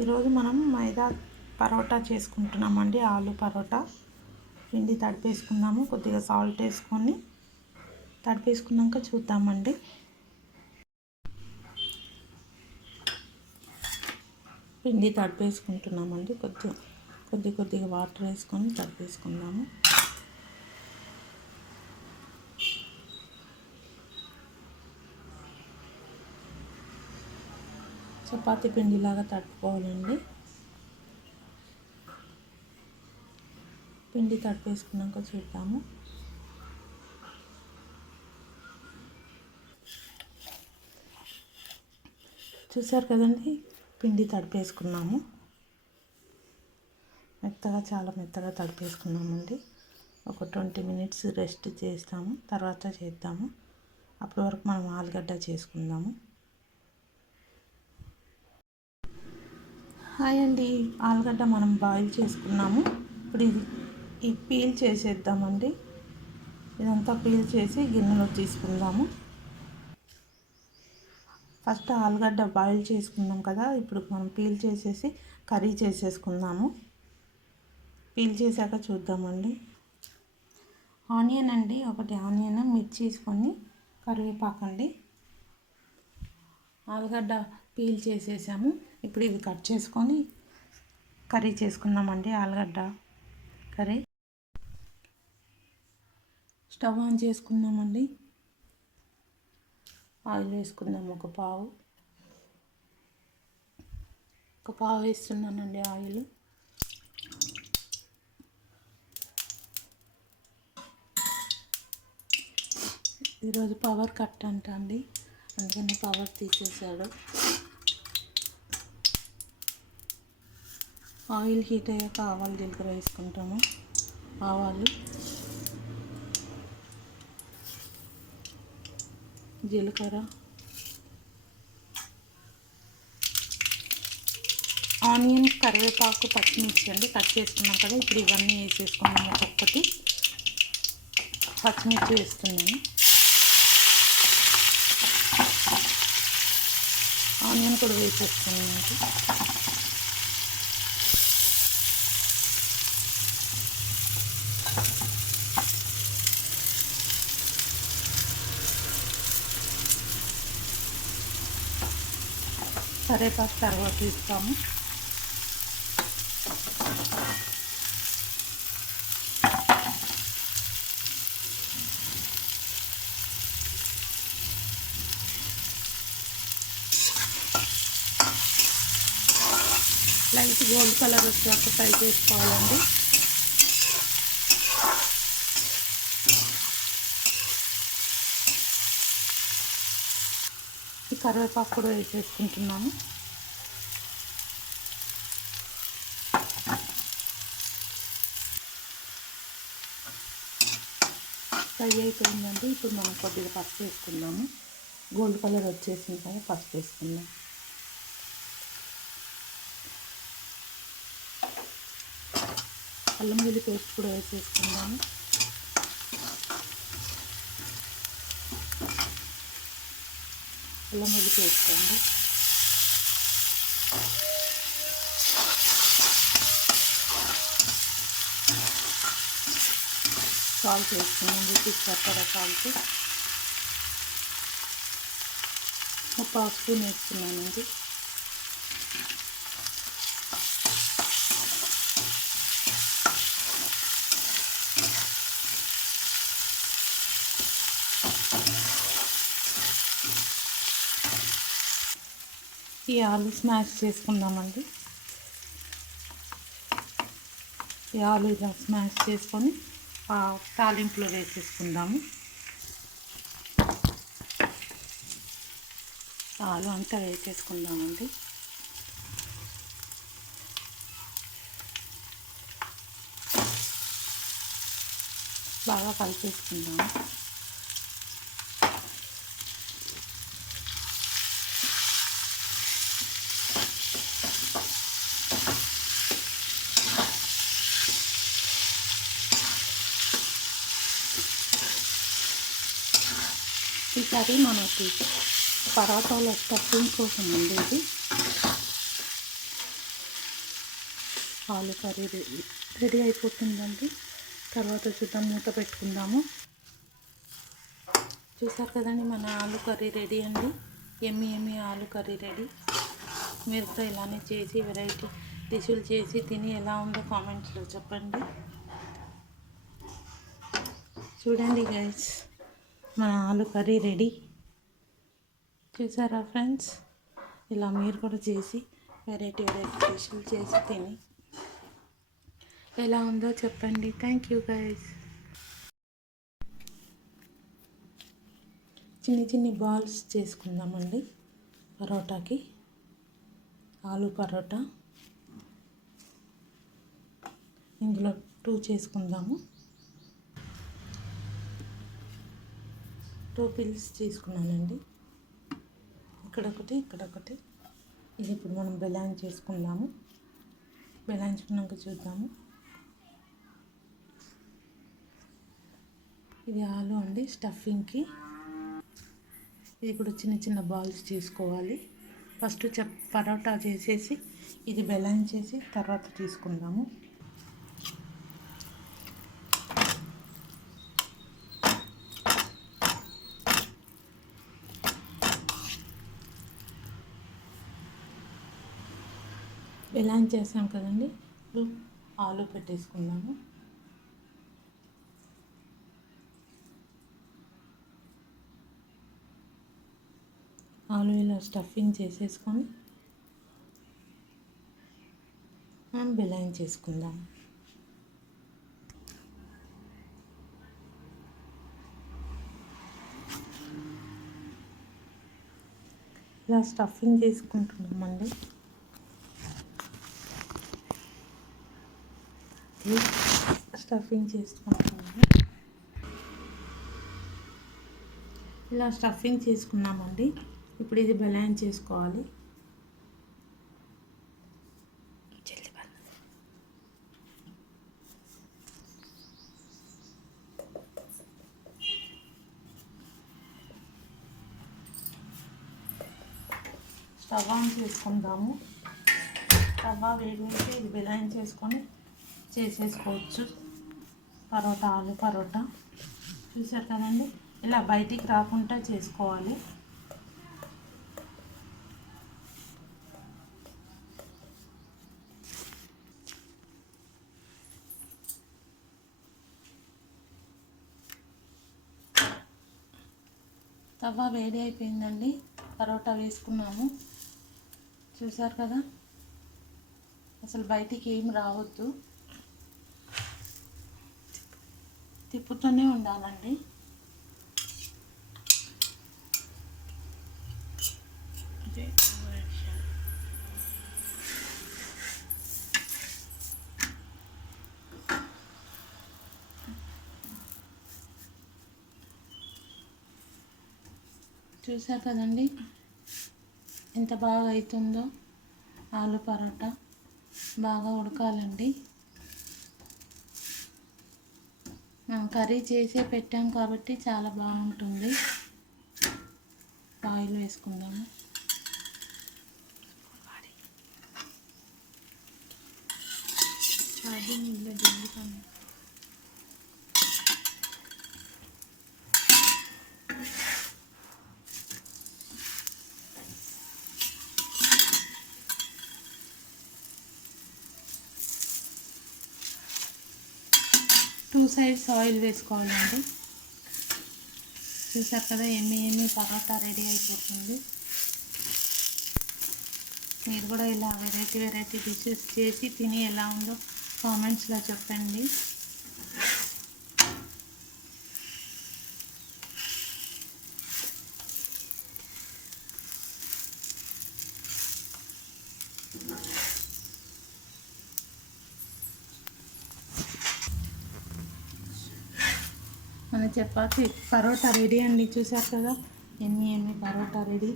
ఈరోజు మనం మైదా పరోటా చేసుకుంటున్నామండి. ఆలు పరోటా. పిండి తడిపేసుకుందాము. కొద్దిగా సాల్ట్ వేసుకొని తడిపేసుకున్నాక చూద్దామండి. పిండి తడిపేసుకుంటున్నామండి. కొద్దిగా వాటర్ వేసుకొని తడిపేసుకుందాము. చపాతీ పిండిలాగా తడుపుకోవాలండి. పిండి తడిపేసుకున్నాక చూద్దాము. చూసారు కదండి, పిండి తడిపేసుకున్నాము. చాలా మెత్తగా తడిపేసుకున్నామండి. ఒక 20 మినిట్స్ రెస్ట్ చేస్తాము, తర్వాత చేద్దాము. అప్పటి వరకు మనం ఆలుగడ్డ చేసుకుందాము. హాయ్ అండి, ఆలుగడ్డ మనం బాయిల్ చేసుకున్నాము. ఇప్పుడు ఈ పీల్ చేసేద్దామండి. ఇదంతా పీల్ చేసి గిన్నెలో తీసుకుందాము. ఫస్ట్ ఆలుగడ్డ బాయిల్ చేసుకుందాం కదా, ఇప్పుడు మనం పీల్ చేసేసి కర్రీ చేసేసుకుందాము. పీల్ చేశాక చూద్దామండి. ఆనియన్ అండి, ఒకటి ఆనియన్, మిర్చి వేసుకొని కరివేపాకండి. ఆలుగడ్డ పీల్ చేసేసాము. ఇప్పుడు ఇవి కట్ చేసుకొని కర్రీ చేసుకుందామండి. ఆలుగడ్డ కర్రీ. స్టవ్ ఆన్ చేసుకుందామండి. ఆయిల్ వేసుకుందాం. ఒక పావు వేస్తున్నానండి ఆయిల్. ఈరోజు పవర్ కట్ అంట అండి, అందుకని పవర్ తీసేసాడు. ఆయిల్ హీట్ అయ్యాక ఆవాలు జీలకర్ర వేసుకుంటాము. ఆవాలు, జీలకర్ర, ఆనియన్, కరివేపాకు, పచ్చిమిర్చి అండి కట్ చేసుకున్నాం కదా. ఇప్పుడు ఇవన్నీ వేసేసుకున్నాము. ఒక్కొక్కటి పచ్చిమిర్చి వేస్తున్నాను. ఆనియన్ కూడా వేసేసుకున్నాను. కరివేపాకు తర్వాత ఇస్తాము. లైట్ గోల్డ్ కలర్ వచ్చాక ఫ్రై చేసుకోవాలండి. ఈ కరివేపాకు కూడా వేసేసుకుంటున్నాను. ఫ్రై అయిపోయిందండి. ఇప్పుడు మనం కొద్దిగా పసుపు వేసుకుందాము. గోల్డ్ కలర్ వచ్చేసింది కదా, పసుపు వేసుకుందాం. అల్లం వెల్లుల్లి పేస్ట్ కూడా వేసేసుకుందాము. అల్లం వెల్లుల్లి పేస్ట్ అండి. సాల్ట్ వేసుకున్నాం. రుచికి సరిపడా సాల్ట్. ఒక పావు స్పూన్ వేసుకున్నానండి. ఈ ఆలు స్మాష్ చేసుకుందామండి. ఈ ఆలు ఇలా స్మాష్ చేసుకొని తాలింపులో వేసేసుకుందాము. ఆలు అంతా వేసేసుకుందామండి. బాగా కలిపేసుకుందాము. ఈ కర్రీ మనకి పరోటాలో స్టఫింగ్ కోసం ఉండేది. ఆలు కర్రీ రెడీ అయిపోతుందండి. తర్వాత చూద్దాం, మూత పెట్టుకుందాము. చూసారు కదండి, మన ఆలు కర్రీ రెడీ అండి. ఎమ్మి ఆలు కర్రీ రెడీ. మీరు కూడా ఇలానే చేసి వెరైటీ డిష్లు చేసి తిని ఎలా ఉందో కామెంట్స్లో చెప్పండి. చూడండి గైస్, మన ఆలు కర్రీ రెడీ. చూసారా ఫ్రెండ్స్, ఇలా మీరు కూడా చేసి వెరైటీ డిష్లు చేసి తిని ఎలా ఉందో చెప్పండి. Thank you guys. చిన్ని బాల్స్ చేసుకుందామండి పరోటాకి. ఆలు పరోటా ఇందులో 2 చేసుకుందాము. 2 పీల్స్ తీసుకున్నానండి. ఇక్కడొకటి, ఇక్కడొకటి. ఇది ఇప్పుడు మనం బెలాన్ చేసుకుందాము. బెలాంచుకున్నాక చూద్దాము. ఇది ఆలు అండి స్టఫింగ్కి. ఇది కూడా చిన్న బాల్స్ చేసుకోవాలి. ఫస్ట్ పరోటా చేసేసి ఇది బెలాన్ చేసి తర్వాత తీసుకుందాము. బెలాన్ చేసాం కదండి, ఇప్పుడు ఆలు పెట్టేసుకుందాము. ఆలు ఇలా స్టఫింగ్ చేసేసుకొని మనం బెలాన్ చేసుకుందాం. ఇలా స్టఫింగ్ చేసుకుంటున్నామండి. స్టఫింగ్ చేసుకుంటున్నాము. ఇలా స్టఫింగ్ చేసుకున్నామండి. ఇప్పుడు ఇది బెలాన్ చేసుకోవాలి. స్టవ్ ఆన్ చేసుకుందాము. స్టవ్ వేడివేసి ఇది బెలాన్ చేసుకొని చేసేసుకోవచ్చు పరోటా, ఆలు పరోటా. చూసారు కదండి, ఇలా బయటికి రాకుండా చేసుకోవాలి. తవా వేడి అయిపోయిందండి. పరోటా వేసుకున్నాము. చూసారు కదా, అసలు బయటికి ఏం రావద్దు, తిప్పుతూనే ఉండాలండి. చూసారు కదండి ఎంత బాగా అవుతుందో. ఆలు పరోటా బాగా ఉడకాలండి. మనం కర్రీ చేసే పెట్టాం కాబట్టి చాలా బాగుంటుంది. ఆయిల్ వేసుకుందాము. అది ఇందులో దిగుతాము. టూ సైడ్స్ ఆయిల్ వేసుకోవాలండి. చూసారు కదా, ఎమ్మి పరోటా రెడీ అయిపోతుంది. మీరు కూడా ఇలా వెరైటీ డిషెస్ చేసి తిని ఎలా ఉందో కామెంట్స్లో చెప్పండి. మన చపాతీ పరోటా రెడీ అండి. చూసారు కదా, ఎమ్మి పరోటా రెడీ.